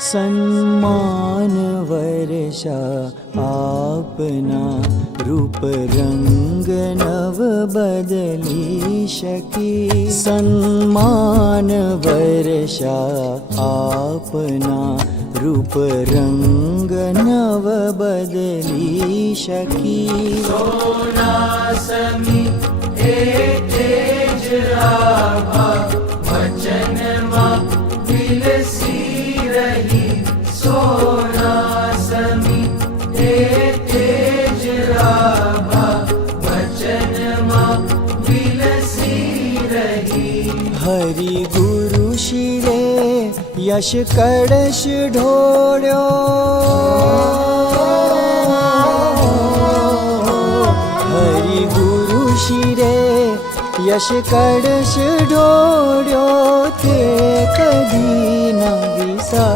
सन्मान वर्षा आपना रूप नव बदली शकी। सन्मान वर्षा आपना रूप रंग नव बदली शकी हरि गुरु शिरे यश कडश ढोळ्यो। हरि गुरु शिरे यश कडश ढोळ्यो। ते कधी न विसारिये